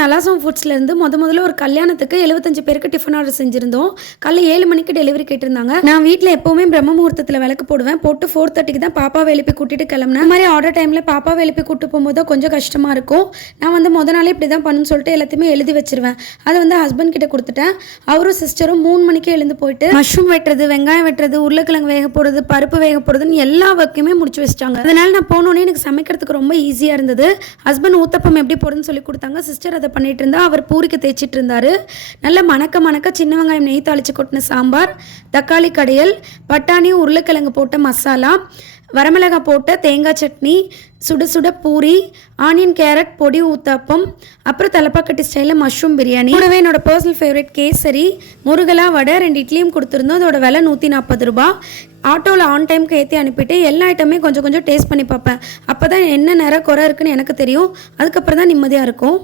நலாசம் ஃபுட்ஸ்லேருந்து முதல்ல ஒரு கல்யாணத்துக்கு 75 பேருக்கு டிஃபன் ஆர்டர் செஞ்சுருந்தோம். காலைல 7 மணிக்கு டெலிவரி கேட்டிருந்தாங்க. நான் வீட்டில் எப்போவுமே பிரம்ம முகூர்த்தத்தில் விளக்கு போடுவேன். போட்டு 4:30க்கு தான் பாப்பாவை எழுப்பி கூட்டிட்டு கிளம்புனேன். இந்த மாதிரி ஆர்டர் டைமில் பாப்பாவை எழுப்பி கூட்டு போகும்போது தான் கொஞ்சம் கஷ்டமாக இருக்கும். நான் நாளே இப்படி தான் பண்ணுன்னு சொல்லிட்டு எல்லாத்தையுமே எழுதி வச்சிருவேன். அதை ஹஸ்பண்ட் கிட்ட கொடுத்துட்டேன். அவரும் சிஸ்டரும் 3 மணிக்கே எழுந்து போயிட்டு மஷ்ரூம் வெட்டுறது, வெங்காயம் வெட்டுறது, உருளைக்கிழங்கு வேக போடுறது, பருப்பு வேக போடுறதுன்னு எல்லா ஒர்க்குமே முடிச்சு வச்சிட்டாங்க. அதனால நான் போனோடனே எனக்கு சமைக்கிறதுக்கு ரொம்ப ஈஸியாக இருந்தது. ஹஸ்பண்ட் ஊத்தப்பம் எப்படி போடுன்னு சொல்லி கொடுத்தாங்க. சிஸ்டர் அதை பண்ணிட்டு இருந்தா. அவர் பூரிக்கு தேய்ச்சிட்டு இருந்தாரு. நல்ல மணக்க சின்ன வெங்காயம் நெய் தாளிச்சு கொட்டின சாம்பார், தக்காளி கடையல், பட்டாணி உருளைக்கிழங்கு போட்ட மசாலா, வரமிளகாய் போட்ட தேங்காய் சட்னி, சுட சுட பூரி, ஆனியன் கேரட் பொடி ஊத்தாப்பம், அப்புறம் தலப்பாக்கட்டி ஸ்டைலில் மஷ்ரூம் பிரியாணி. கூடவே என்னோட பர்சனல் ஃபேவரட் கேசரி, முருகலா வடை 2 இட்லியும் கொடுத்துருந்தோம். அதோட விலை 140 ரூபா. ஆட்டோவில் ஆன் டைமுக்கு ஏற்றி அனுப்பிட்டு எல்லா ஐட்டமே கொஞ்சம் டேஸ்ட் பண்ணி பார்ப்பேன். அப்போ தான் என்ன நேரம் குறை இருக்குன்னு எனக்கு தெரியும். அதுக்கப்புறம் தான் நிம்மதியாக இருக்கும்.